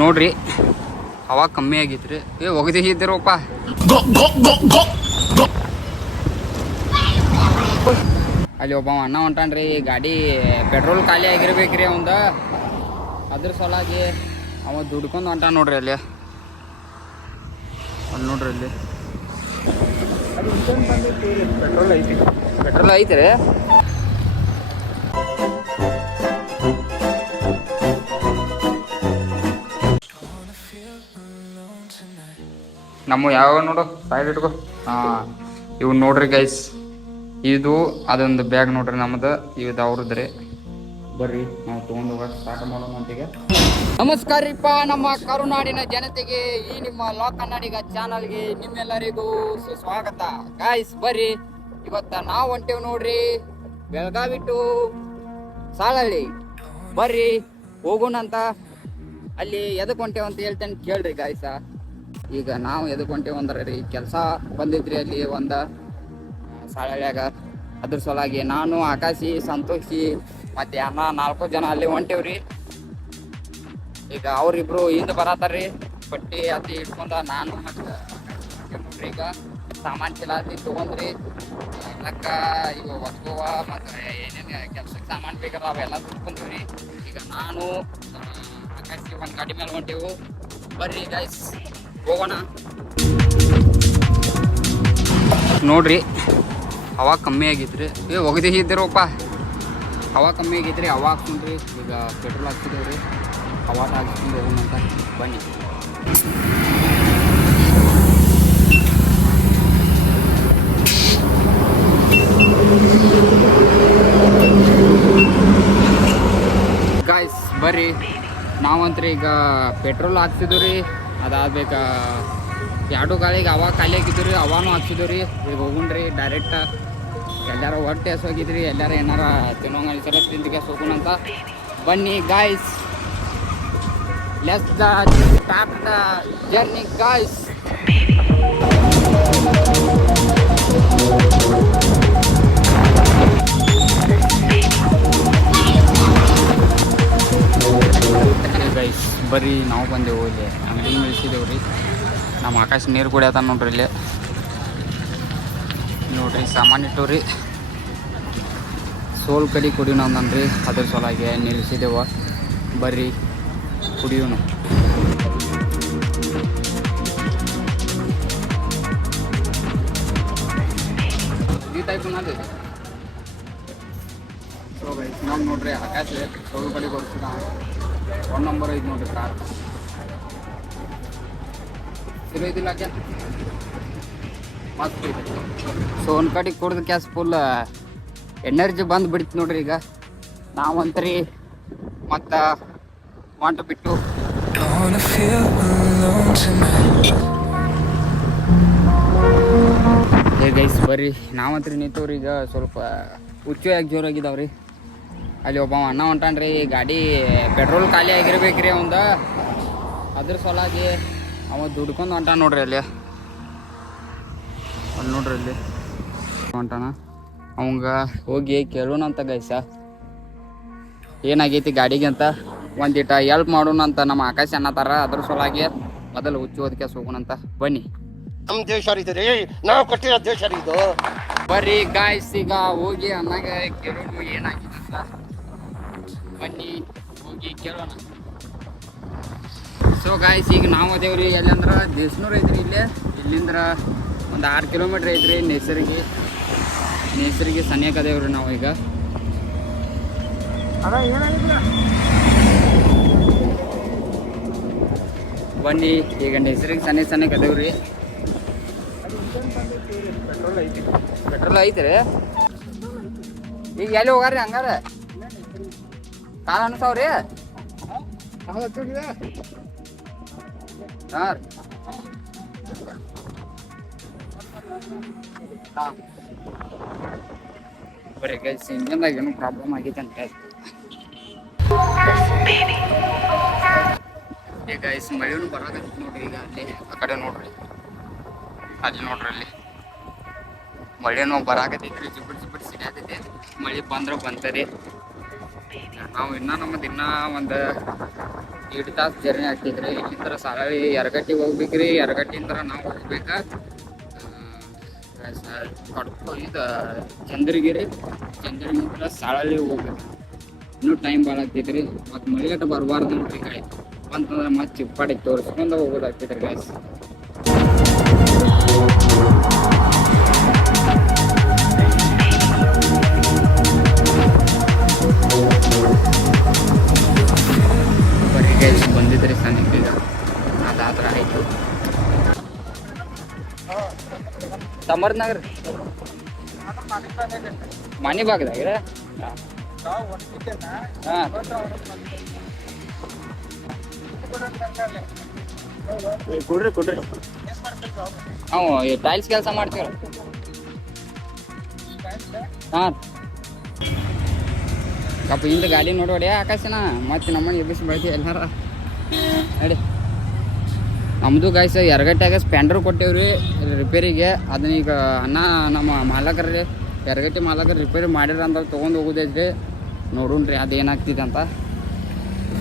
ನೋಡ್ರಿ ಹವಾ ಕಮ್ಮಿ ಆಗೈತ್ರಿ. ಒಗದಿದ್ದೀರಪ್ಪ. ಅಲ್ಲಿ ಒಬ್ಬ ಅಣ್ಣ ಹೊಂಟಾನ್ರಿ. ಗಾಡಿ ಪೆಟ್ರೋಲ್ ಖಾಲಿ ಆಗಿರ್ಬೇಕ್ರಿ ಅವಂದ. ಅದ್ರ ಸಲುವಾಗಿ ಅವ ದುಡ್ಕೊಂಡು ಹೊಂಟಾನ ನೋಡ್ರಿ. ಅಲ್ಲಿ ನೋಡ್ರಿ ಅಲ್ಲಿ ಪೆಟ್ರೋಲ್ ಐತ್ರಿ. ನಮ್ಮ ಯಾವ ನೋಡು ಸೈಡ್ ಇಟ್ಕೋ. ಇವ್ ನೋಡ್ರಿ ಗೈಸ್, ಇದು ಅದೊಂದು ಬ್ಯಾಗ್ ನೋಡ್ರಿ ನಮ್ದು. ಇದು ಅವ್ರದ್ರಿ. ಬರ್ರಿ ನಾವು ತಗೊಂಡು ಹೋಗಕ್ಕೆ ಸ್ಟಾರ್ಟ್ ಮಾಡೋಣ ಅಂತೀಗ. ನಮಸ್ಕಾರ ರೀಪ್ಪ ನಮ್ಮ ಕರುನಾಡಿನ ಜನತೆಗೆ, ಈ ನಿಮ್ಮ ಲಾ ಕನ್ನಡಿಗ ಚಾನಲ್ಗೆ ನಿಮ್ಮೆಲ್ಲರಿಗೂ ಸುಸ್ವಾಗತ. ಗಾಯ್ಸ್ ಬರ್ರಿ, ಇವತ್ತ ನಾವು ಹೊಂಟೇವ್ ನೋಡ್ರಿ ಬೆಳಗಾವಿ ಟು ಸಾಳಹಳ್ಳಿ. ಬರ್ರಿ ಹೋಗೋಣಂತ. ಅಲ್ಲಿ ಎದಕ್ಕೆ ಹೊಂಟೇವ್ ಅಂತ ಹೇಳ್ತೇನೆ ಕೇಳ್ರಿ ಗಾಯ್ಸ. ಈಗ ನಾವು ಎದಕ್ಕೆ ಹೊಂಟೇವ್ ಅಂದ್ರೆ ರೀ, ಕೆಲಸ ಬಂದಿದ್ರಿ ಅಲ್ಲಿ ಒಂದು ಸಾಳಹಳ್ಳಿಯಾಗ. ಅದ್ರ ಸಲುವಾಗಿ ನಾನು, ಆಕಾಶಿ, ಸಂತೋಷಿ ಮತ್ತೆ ಅಣ್ಣ 4 ಜನ ಅಲ್ಲಿ ಹೊಂಟೇವ್ರಿ. ಈಗ ಅವ್ರಿಬ್ರು ಹಿಂದೆ ಬರತ್ತಾರ್ರಿ. ಬಟ್ಟಿ ಅತಿ ಇಟ್ಕೊಂಡ ನಾನು ಮತ್ತೆ ನೋಡ್ರಿ ಈಗ ಸಾಮಾನು ಚಲಾತಿ ತೊಗೊಂಡ್ರಿ. ಎಲ್ಲಕ್ಕ ಈಗ ಹೊಸ್ಕೋವ ಮತ್ತು ಏನೇನು ಕೆಲ್ಸಕ್ಕೆ ಸಾಮಾನು ಬೇಕಾದ್ರೆ ಅವೆಲ್ಲ ತುಂಬ್ಕೊಂತೀವ್ರಿ. ಈಗ ನಾನು ಆಕಾಶಿ ಒಂದು ಗಾಡಿ ಮೇಲೆ ಹೊಂಟೇವು. ಬರ್ರಿ ಗೈಸ್ ಹೋಗೋಣ. ನೋಡ್ರಿ ಹವಾ ಕಮ್ಮಿ ಆಗೈತ್ರಿ. ಒಗದಿದ್ದೀರಪ್ಪ. ಹವಾ ಕಮ್ಮಿ ಆಗೈತ್ರಿ. ಹವಾ ಹಾಕ್ಕೊಂಡ್ರಿ. ಈಗ ಪೆಟ್ರೋಲ್ ಹಾಕ್ತಿದ್ದೇವ್ರಿ. ಹವಾ ಹಾಕ್ಸ್ಕೊಂಡು ಹೋಗೋಣ ಅಂತ ಬನ್ನಿ. ಗಾಯ್ಸ್ ಬರ್ರಿ, ನಾವಂತ್ರಿ ಈಗ ಪೆಟ್ರೋಲ್ ಹಾಕ್ಸಿದ್ವಿ ರೀ. ಅದಾದ್ಬೇಕಾ ಎರಡು ಗಾಳಿಗೆ ಹವಾ ಖಾಲಿ ಆಗಿದ್ದು ರೀ. ಹವಾನು ಹಾಕ್ಸಿದ್ವಿ ರೀ. ಈಗ ಹೋಗುಣ್ರಿ ಡೈರೆಕ್ಟ್. ಎಲ್ಲಾರ ಹೊಟ್ಟೆ ಹಸೋಗಿದ್ರಿ. ಎಲ್ಲಾರ ಏನಾರ ತಿನ್ನೋಂಗ ಸರ ತಿಂದಿಗೆ ಹೋಗೋಣಂತ ಬನ್ನಿ guys. Let's start the journey guys. Guys ಬರ್ರಿ, ನಾವು ಬಂದೆವು. ಇಲ್ಲಿ ಅಂಗಡಿ ನಿಲ್ಸಿದ್ದೇವೆ ರೀ. ನಮ್ಮ ಆಕಾಶ ನೀರು ಕುಡಿಯತ್ತ ನೋಡ್ರಿ. ಇಲ್ಲಿ ನೋಡ್ರಿ ಸಾಮಾನು ಇಟ್ಟವ್ರಿ. ಸೋಲ್ ಕಡಿ ಕುಡಿಯೋಣ ಅಂದನ್ರಿ. ಅದ್ರ ಸಲುವಾಗಿ ನಿಲ್ಲಿಸಿದೆವು. ಬರ್ರಿ ಕುಡಿಯೋಣ. ಈ ಟೈಪ್ ಅನ್ನೋದು ಸೊ ಗೈಸ್ ನಾವು ನೋಡ್ರಿ ಆಕಾಶ ಸೋಲ್ ಕಡಿ ಕೊಡ್ತೀರ 1 ನಂಬರ್ ಐದು ನೋಡ್ರಿ ಕಾರ್. ಇರೋದಿಲ್ಲ ಮಸ್ತ್ ಐತೆ. ಸೊ ಒಂದು ಕಡೆ ಕುಡ್ದು ಕ್ಯಾಸ್ ಫುಲ್ ಎನರ್ಜಿ ಬಂದು ಬಿಡ್ತು ನೋಡ್ರಿ. ಈಗ ನಾವಂತ್ರಿ ಮತ್ತು ಹೊಂಟು ಬಿಟ್ಟು ಗೈಸ್ ಬರ್ರಿ ನಾವಂತ್ರಿ ನಿಂತವ್ರಿ. ಈಗ ಸ್ವಲ್ಪ ಹುಚ್ಚುಯಾಗಿ ಜೋರಾಗಿದ್ದಾವ್ರಿ. ಅಲ್ಲಿ ಒಬ್ಬ ಅಣ್ಣ ಹೊಂಟಾನ್ರಿ. ಗಾಡಿ ಪೆಟ್ರೋಲ್ ಖಾಲಿ ಆಗಿರ್ಬೇಕ್ರಿ ಅವಂದ. ಅದ್ರ ಸಲುವಾಗಿ ಅವ ದುಡ್ಕೊಂಡು ಹೊಂಟಾನ ನೋಡ್ರಿ. ಅಲ್ಲಿ ನೋಡ್ರಿ ಅಲ್ಲಿ ಹೊಂಟಾನ. ಅವಂಗ ಹೋಗಿ ಕೇಳೋಣ ಅಂತ ಗೈಸ, ಏನಾಗೈತಿ ಗಾಡಿಗೆ ಅಂತ ಒಂದಿಟ ಹೆಲ್ಪ್ ಮಾಡೋಣ ಅಂತ ನಮ್ಮ ಆಕಾಶ ಅನ್ನತಾರ. ಅದ್ರ ಸಲುವಾಗಿ ಮೊದಲು ಹುಚ್ಚು ಓದಕ್ಕೆ ಹೋಗೋಣಂತ ಬನ್ನಿ. ನಮ್ಮ ದೇಶ ರೀ, ನಾವು ಕಟ್ಟಿರೋ ದೇಶ ಇದು. ಬರ್ರಿ ಗಾಯ್ಸ್ ಈಗ ಹೋಗಿ ಅನ್ನಾಗ ಕೇಳೋಣ ಏನಾಗಿದೆ ಅಂತ. ಬನ್ನಿ ಹೋಗಿ ಕೇಳೋಣ. ಸೊ ಗಾಯ್ಸ್ ಈಗ ನಾವು ಅದೇವ್ರಿ ಎಲ್ಲಂದ್ರೆ ದೇಶನೂರು ಐತ್ರಿ. ಇಲ್ಲಿಂದ್ರ ಒಂದು 6 ಕಿಲೋಮೀಟ್ರ್ ಐತ್ರಿ. ನೇಸರಿಗೆ ಸನಿಯಕ್ಕೆ ಅದೇವ್ರಿ ನಾವು ಈಗ. ಬನ್ನಿ ಈಗ ನೇಸರಿಗೆ ಸನಿಯಕ್ಕೆ ಅದೇವ್ರಿ. ಪೆಟ್ರೋಲ್ ಐತ್ರಿ. ಈಗ ಎಲ್ಲಿ ಹೋಗಾರ್ರಿ ಹಂಗಾರ ಕಾಲ ಅನ್ಸಾವ್ರಿ? ಹಾಂ ಹಾಂ ಬರೀ ಗೈಸ್ ಇಂಜನ್ದಾಗ ಏನೋ ಪ್ರಾಬ್ಲಮ್ ಆಗೈತೆ ಅಂತ. ಈಗ ಗೈಸ್ ಮಳೆನೂ ಬರಾಕತ್ತೈತಿ ನೋಡ್ರಿ. ಈಗ ಅಲ್ಲಿ ಆ ಕಡೆ ನೋಡ್ರಿ, ಅಲ್ಲಿ ನೋಡ್ರಿ ಅಲ್ಲಿ ಮಳೆನೂ ಬರಾಕತ್ತೈತ್ರಿ. ಜಿಬಿಟ್ ಸಿಡಾತೈತಿ. ಮಳೆ ಬಂದ್ರೆ ಬಂತರಿ. ನಾವು ಇನ್ನೂ ನಮ್ಮದು ಇನ್ನೂ ಒಂದು 2 ತಾಸು ಜರ್ನಿ ಆಗ್ತಿದ್ರಿ. ಇಲ್ಲಿಂದ ಸಾಲಹಳ್ಳಿ ಯರಗಟ್ಟಿಗೆ ಹೋಗ್ಬೇಕ್ರಿ. ಯರಗಟ್ಟಿಯಿಂದ ನಾವು ಹೋಗ್ಬೇಕಾ ಇದು ಚಂದ್ರಗಿರಿ ಸಾಲಹಳ್ಳಿ ಹೋಗ್ಬೇಕು. ಇನ್ನೂ ಟೈಮ್ ಭಾಳ ಆಗ್ತೈತ್ರಿ. ಮತ್ತು ಮಳಿಗಟ್ಟ ಬರಬಾರ್ದು ನೋಡ್ರಿ ಕಡೆ ಅಂತಂದ್ರೆ ಮತ್ತೆ ಚಿಪ್ಪಾಡಿ ತೋರಿಸ್ಕೊಂಡು ಹೋಗೋದಾಗ್ತೈತ್ರಿ ಗೈಸ್. ಬರೀ ಗೈಸ್ ಬಂದಿದ್ರಿ ಸನಿಪೀಗ ಅದಾದ್ರೆ ಆಯಿತು. ಸಮರ್ನಗರ್ ಮನೆ ಭಾಗದಾಗ ಹಾಂ ಕೊಡ್ರಿ ನಾವು ಟೈಲ್ಸ್ ಕೆಲಸ ಮಾಡ್ತೀವಿ. ಹಾಂ ಕಪ್ಪ ಹಿಂದೆ ಗಾಡಿ ನೋಡೋಡಿ ಆಕಾಶನ ಮತ್ತೆ ನಮ್ಮನ್ನು ಎಬ್ಬಿಸಿ ಬೆಳಗ್ಗೆ ಎಲ್ಲಾರ ನಡಿ. ನಮ್ಮದು ಗಾಯ್ಸ್ ಯರಗಟ್ಟಾಗ ಸ್ಪ್ಯಾಂಡರ್ ಕೊಟ್ಟೇವ್ರಿ ರಿಪೇರಿಗೆ. ಅದನ್ನ ಈಗ ಅಣ್ಣ ನಮ್ಮ ಮಾಲಕರು ಯರಗಟ್ಟಿ ಮಾಲಕರು ರಿಪೇರಿ ಮಾಡಿರ ಅಂತ ತೊಗೊಂಡು ಹೋಗೋದೈತ್ರಿ. ನೋಡೋಣ್ರಿ ಅದೇನಾಗ್ತಿದೆ ಅಂತ.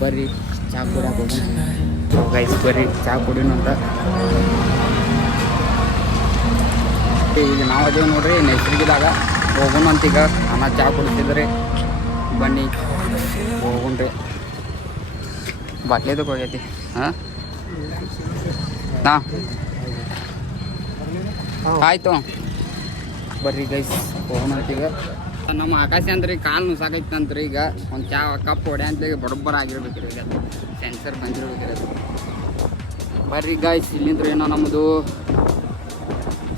ಬರ್ರಿ ಚಾ ಕುಡಿಯಕ್ಕೆ ಹೋಗೋಣ ಗೈಸ್. ಬರ್ರಿ ಚಾ ಕುಡಿಯೋಣ ಅಂತ. ಈಗ ನಾವು ಅದೇ ನೋಡ್ರಿ ನೈಸರ್ಗಿದಾಗ ಹೋಗೋಣ ಅಂತ. ಈಗ ಅಣ್ಣ ಚಾ ಕುಡಿತಿದ್ರಿ. ಬನ್ನಿ ಹೋಗೋಣ್ರಿ. ಬಾಟ್ಲಿದಕ್ಕೆ ಹೋಗೈತಿ. ಹಾಂ ಆಯಿತು ಬರ್ರಿ ಗೈಸ್ ಹೋಗೋಣ ಈಗ. ನಮ್ಮ ಆಕಾಶ ಅಂತ್ರಿ ಕಾಲು ನುಸಾಕೈತಂತ್ರಿ. ಈಗ ಒಂದು ಚಾ ಕಪ್ ಹೊಡೆ ಅಂತ ಬರೋಬ್ಬರ ಆಗಿರ್ಬೇಕ್ರಿ. ಈಗ ಸೆನ್ಸರ್ ಬಂದಿರ್ಬೇಕ್ರಿ ಅದು. ಬರ್ರಿ ಗೈಸ್ ಇಲ್ಲಿಂದ ಏನೋ ನಮ್ಮದು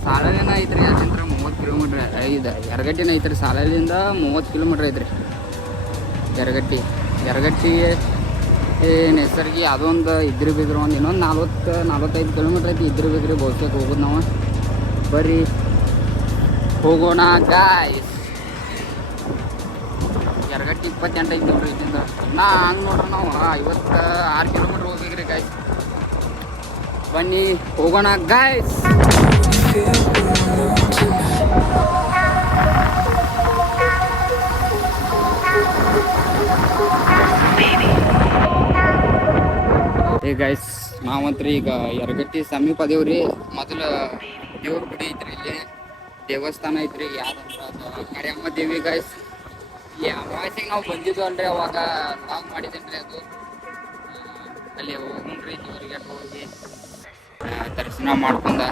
ಸಾಲಹಳ್ಳಿನ ಐತ್ರಿ. ಅಲ್ಲಿಂದ 30 ಕಿಲೋಮೀಟ್ರ್ ಇದು ಯರಗಟ್ಟಿನ ಐತ್ರಿ. ಸಾಲಹಳ್ಳಿಯಿಂದ 30 ಕಿಲೋಮೀಟ್ರ್ ಐತ್ರಿ ಯರಗಟ್ಟಿಗೆ ನೆಸರ್ಗಿ. ಅದೊಂದು ಇದ್ರ ಬಿದ್ರಿ ಒಂದು ಇನ್ನೊಂದು 40-45 ಕಿಲೋಮೀಟ್ರ್ ಐತಿ. ಇದ್ರ ಬಿದ್ರಿ ಬಹುಶಃ ಹೋಗೋದು ನಾವು. ಬರ್ರಿ ಹೋಗೋಣ ಗಾಯ್ಸ್. ಯರಗಟ್ಟಿ 28 ಐತಿ ನೋಡ್ರಿ ಇಲ್ಲಿಂದ. ನಾ ಹಂಗೆ ನೋಡ್ರಿ ನಾವು 56 ಕಿಲೋಮೀಟ್ರ್ ಹೋಗ್ಬೇಕ್ರಿ ಗಾಯ್ಸ್. ಬನ್ನಿ ಹೋಗೋಣ ಗಾಯ್ಸ್. ಏ ಗೈಸ್ ನಾವಂತ್ರಿ ಈಗ ಯರಗಟ್ಟಿ ಸಮೀಪ ಅದೇವ್ರಿ. ಮೊದಲು ದೇವ್ರ ಗುಡಿ ಐತ್ರಿ, ಇಲ್ಲಿ ದೇವಸ್ಥಾನ ಐತ್ರಿ. ಯಾವ್ದಂದ್ರೆ ಕರಿಯಮ್ಮ ದೇವಿ ಗೈಸ್. ಈ ಅಮಾವಾಸ್ಯೆಗೆ ನಾವು ಬಂದಿದ್ವು ಅಲ್ರಿ, ಅವಾಗ ಲಾಗ್ ಮಾಡಿದ್ದೇನ್ರಿ ಅದು. ಅಲ್ಲಿ ಹೋಗ್ರಿ ದೇವರಿಗೆ ಹೋಗಿ ದರ್ಶನ ಮಾಡ್ಕೊಂಡ,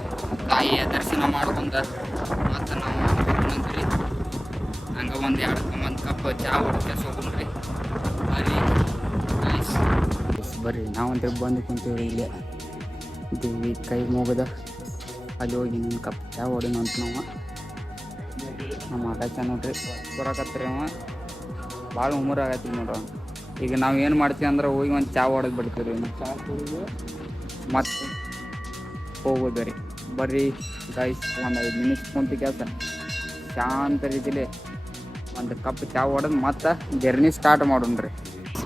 ತಾಯಿಯ ದರ್ಶನ ಮಾಡ್ಕೊಂಡ ಮತ್ತು ನಾವು ಹೋಗ್ರಿ. ಹಂಗೆ ಒಂದು 2 ಕಪ್ ಚಹಾ ಹೊಡ್ಕೆ ಹೋಗ್ರಿ. ಅಲ್ಲಿ ಬರ್ರಿ ನಾವಂತ ಬಂದು ಕುಂತೀವ್ರಿ. ಇಲ್ಲೇ ದೇವಿ ಕೈ ಮುಗದ ಅಲ್ಲಿ ಹೋಗಿ ಇನ್ನೊಂದು ಕಪ್ ಚಹಾ ಹೊಡಿನ ಅಂತ ನಾವು. ನಮ್ಮ ಆಕಾಶ ನೋಡ್ರಿ ಬರಕತ್ರಿ. ಅವ ಭಾಳ ಹುಮ್ಮರಾಗತ್ತಿ ನೋಡ್ರಿ. ಈಗ ನಾವು ಏನು ಮಾಡ್ತೀವಿ ಅಂದ್ರೆ ಹೋಗಿ ಒಂದು ಚಹಾ ಹೊಡೆದು ಬಿಡ್ತೀವಿ ರೀ. ಚಹಾ ಕುಡಿದು ಮತ್ತೆ ಹೋಗೋದು ರೀ. ಬರ್ರಿ ಗೈಸ್ ಒಂದು 5 ನಿಮಿಷ ಕುಂತು ಕೆಲಸ ಶಾಂತ ರೀತಿಲಿ ಒಂದು ಕಪ್ ಚಹಾ ಹೊಡೆದು ಮತ್ತೆ ಜರ್ನಿ ಸ್ಟಾರ್ಟ್ ಮಾಡೋಣ್ರಿ.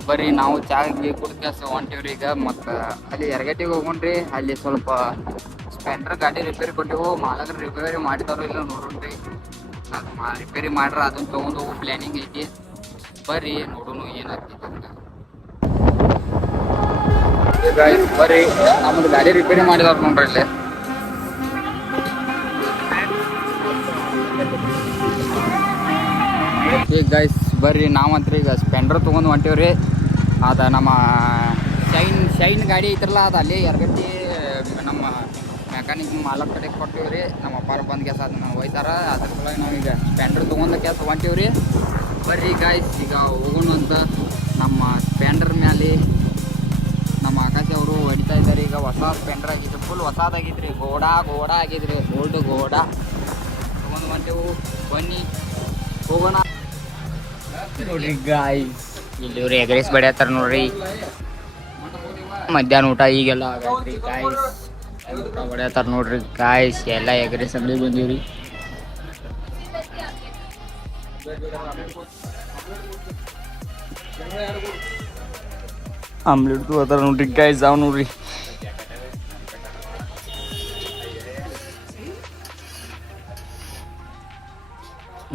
ಬರ್ರಿ ನಾವು ಚಾಗೆ ಕುಡ್ದು ಹೊಂಟೀವ್ರಿ ಈಗ. ಮತ್ತು ಅಲ್ಲಿ ಯರಗಟ್ಟಿಗೆ ಹೋಗೋಣ್ರಿ. ಅಲ್ಲಿ ಸ್ವಲ್ಪ ಸ್ಪ್ಲೆಂಡರ್ ಗಾಡಿ ರಿಪೇರಿ ಕೊಟ್ಟಿವು. ಮಾಲಕರು ರಿಪೇರಿ ಮಾಡಿದವರು ಇಲ್ಲ ನೋಡೋಣ್ರಿ. ರಿಪೇರಿ ಮಾಡ್ರೆ ಅದನ್ನು ತೊಗೊಂಡು ಹೋಗೋ ಪ್ಲ್ಯಾನಿಂಗ್ ಐತಿ. ಬರ್ರಿ ನೋಡೋಣ ಏನಾಗ್ತೈತೆ ಅಂತ. ಬರ್ರಿ ನಮ್ಮದು ಗಾಡಿ ರಿಪೇರಿ ಮಾಡಿದವ್ರು ನೋಡ್ರಿ ಇಲ್ಲಿ. ಈಗ ಗೈಸ್ ಬರ್ರಿ ನಾವಂತ್ರಿ ಈಗ ಸ್ಪ್ಲೆಂಡರ್ ತೊಗೊಂಡು ಹೊಂಟೀವ್ರಿ. ಅದು ನಮ್ಮ ಶೈನ್ ಗಾಡಿ ಐತ್ರಲ್ಲ, ಅದು ಅಲ್ಲಿ ಯರಗಟ್ಟಿ ನಮ್ಮ ಮೆಕ್ಯಾನಿಕ್ ಮಾಲಕ್ ಕಡೆ ಕೊಟ್ಟಿವ್ರಿ. ನಮ್ಮ ಅಪ್ಪಾರ ಬಂದು ಕೆಲಸ ಅದನ್ನ ಒಯ್ತಾರ. ಅದ್ರ ಸಲುವಾಗಿ ನಾವೀಗ ಸ್ಪ್ಲೆಂಡರ್ ತೊಗೊಂಡು ಕೆಲಸ ಹೊಂಟೀವ್ರಿ. ಬರ್ರಿ ಗಾಯ್ಸ್ ಈಗ ಹೋಗೋಣ ಅಂತ. ನಮ್ಮ ಸ್ಪ್ಲೆಂಡರ್ ಮೇಲೆ ನಮ್ಮ ಆಕಾಶ ಅವರು ಹೊಡಿತಾ ಇದ್ದಾರೆ. ಈಗ ಹೊಸ ಸ್ಪ್ಲೆಂಡರ್ ಆಗಿತ್ತು, ಫುಲ್ ಹೊಸದಾಗಿದ್ರಿ. ಗೋಡಾ ಆಗಿದ್ರಿ, ಓಲ್ಡ್ ಗೋಡಾ ತೊಗೊಂಡು ಹೊಂಟೇವು. ಬನ್ನಿ ಹೋಗೋಣ ನೋಡ್ರಿ ಗಾಯ್ಸ್. ಇಲ್ಲಿ ಇವ್ರು ಎಗ್ರೆಸ್ ಬಡಿಯತ್ತಾರ ನೋಡ್ರಿ. ಮಧ್ಯಾಹ್ನ ಊಟ ಈಗೆಲ್ಲ ಆಗೈತ್ರಿ ಗಾಯ್ಸ್. ಊಟ ಬಡಿಯತ್ತಾರ ನೋಡ್ರಿ ಗಾಯ್ಸ್. ಎಲ್ಲ ಎಗ್ರೆಸ್ ಅಂಗಡಿ ಬಂದೀವ್ರಿ. ಆಮ್ಲೆಟ್ ತಗೋತಾರ ನೋಡ್ರಿ ಗಾಯ್ಸ್. ಅವ್ ನೋಡ್ರಿ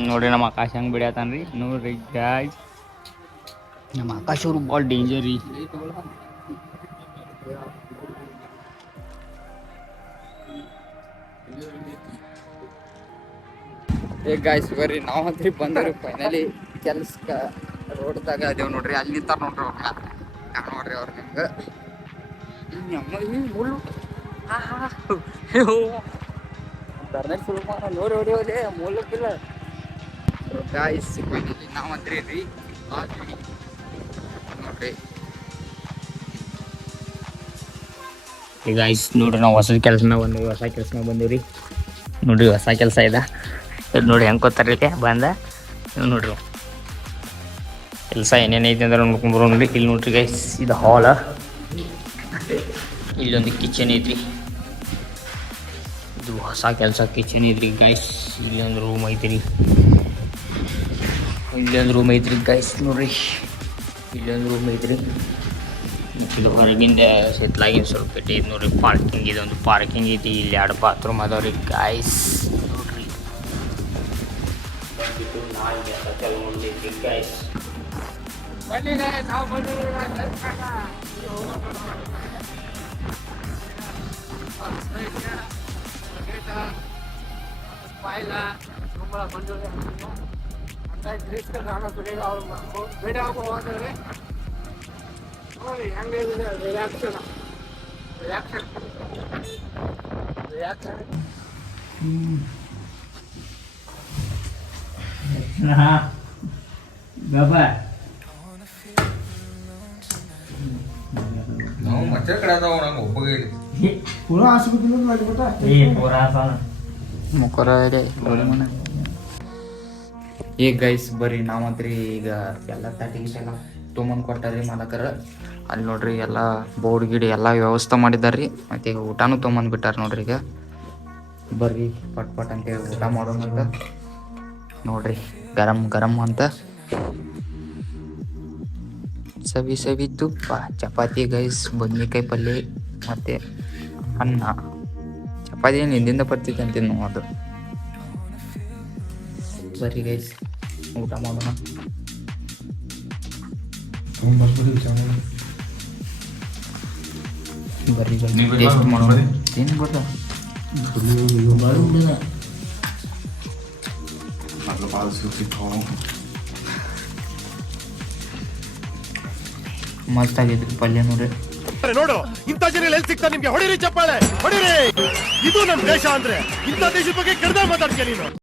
ನೋಡ್ರಿ ನಮ್ಮ ಆಕಾಶ ಹಂಗೆ ಬಿಡ್ಯಾತಾನ್ರಿ ನೋಡ್ರಿ ಗಾಯ್ಸ್. ನಮ್ಮ ಆಕಾಶ ಅವ್ರು ಭಾಳ ಡೇಂಜರ್ ರೀ. ಏ ಗಾಯ್ಸ್ ಬರ್ರಿ ನಾವು ಅಂತ್ರಿ ಬಂದ್ರಿ ಫೈನಲಿ ಕೆಲ್ಸಕ್ಕೆ ರೋಡ್ದಾಗ ಅದೇವ್ ನೋಡ್ರಿ ಅಲ್ಲಿ ನಿಂತಾರ ನೋಡ್ರಿ ಅವ್ರ ನೋಡ್ರಿ ಅವ್ರು ನಿಮ್ಗೆ ಮುಳ್ಳು ಬರ್ನಾಗ ಫುಲ್ ನೋಡಿ ಹೊಡಿ ಹೋದೆ ಮೂಲಕ್ಕಿಲ್ಲ ಗಾಯ್ಸ್ ಫೈನಲಿ ನಾವು ಅಂತ್ರಿ ರೀ ನೋಡ್ರಿ ಈಗ ನೋಡ್ರಿ ನಾವು ಹೊಸ ಕೆಲಸ ಮ್ಯಾಗ ಬಂದಿವಿ ಹೊಸ ಕೆಲಸ ಮ್ಯಾಗ ಬಂದಿವ್ರಿ ನೋಡ್ರಿ ಹೊಸ ಕೆಲಸ ಇದೆ ಇದು ನೋಡಿ ಹೆಂಗೆ ಗೊತ್ತಾರ ಬಂದ ನೀವು ನೋಡ್ರಿ ಕೆಲಸ ಏನೇನೈತಿ ಅಂದ್ರೆ ನೋಡ್ಕೊಂಬರೋ ನೋಡಿ ಇಲ್ಲಿ ನೋಡ್ರಿ ಗೈಸ್ ಇದು ಹಾಲ ಇಲ್ಲೊಂದು ಕಿಚನ್ ಐತ್ರಿ ಇದು ಹೊಸ ಕೆಲಸ ಕಿಚನ್ ಐತ್ರಿ ಗೈಸ್ ಇಲ್ಲಿ ಒಂದು ರೂಮ್ ಐತ್ರಿ ಇಲ್ಲೊಂದು ರೂಮ್ ಐತ್ರಿ ಗೈಸ್ ನೋಡ್ರಿ ಇಲ್ಲೊಂದು ರೂಮ್ ಐತ್ರಿ ಇದು ಹೊರಗಿಂದ ಸೆಟ್ಲಾಗಿನ ಸ್ವಲ್ಪ ಐತಿ ನೋಡ್ರಿ ಪಾರ್ಕಿಂಗ್ ಇದೊಂದು ಪಾರ್ಕಿಂಗ್ ಐತಿ ಇಲ್ಲಿ 2 ಬಾತ್ರೂಮ್ ಅದಾವ್ರಿ ಗೈಸ್ ನೋಡ್ರಿ ಗೈಸ್ ನಾವು ಮತ್ತೆ ಕಡೆ ಅದಾವ ನಂಗೆ ಒಬ್ಬಗೆ ಮುಖರ ಇದೆ ಈಗ ಗೈಸ್ ಬರ್ರಿ ನಾವಂತ್ರಿ ಈಗ ಎಲ್ಲ ತಟ್ಟಿಗೆ ಎಲ್ಲ ತೊಗೊಂಬಂದು ಕೊಟ್ಟಾರ್ರಿ ಮಾಲಕರ ಅಲ್ಲಿ ನೋಡ್ರಿ ಎಲ್ಲ ಬೋರ್ಡ್ ಗಿಡಿ ಎಲ್ಲ ವ್ಯವಸ್ಥೆ ಮಾಡಿದಾರ್ರಿ ಮತ್ತೆ ಈಗ ಊಟನೂ ತೊಗೊಂಬಂದು ಬಿಟ್ಟಾರ ನೋಡ್ರಿ ಈಗ ಬರ್ರಿ ಪಟ್ ಪಟ್ ಅಂತೇಳಿ ಊಟ ಮಾಡೋಣ ಅಂತ ನೋಡ್ರಿ ಗರಂ ಗರಂ ಅಂತ ಸವಿ ಸವಿ ತುಪ್ಪ ಚಪಾತಿ ಗೈಸ್ ಬದ್ನಿಕಾಯಿ ಪಲ್ಯ ಮತ್ತೆ ಅನ್ನ ಚಪಾತಿ ಏನು ಹಿಂದಿಂದ ಬರ್ತಿತ್ತು ಅಂತೀನಿ ನಾವು ಅದು ಬರ್ರಿ ಗೈಸ್ ಊಟ ಮಾಡೋಣ ಬರ್ರಿ ಟೇಸ್ಟ್ ಮಾಡೋಣ ಏನು ಗೊತ್ತಾ ಮಸ್ತ್ ಆಗೈತ್ರಿ ಪಲ್ಯ ನೋಡ್ರಿ ನೋಡು ಇಂಥ ಜನ ಎಲ್ಲಿ ಸಿಗ್ತಾ ನಿಮ್ಗೆ ಹೊಡಿರಿ ಚಪ್ಪಾಳೆ ಹೊಡಿರಿ ಇದು ನಮ್ ದೇಶ ಅಂದ್ರೆ ಇಂಥ ದೇಶದ ಬಗ್ಗೆ ಕೆಡ್ದ ಮಾತಾಡ್ತೀಯ ನೀನು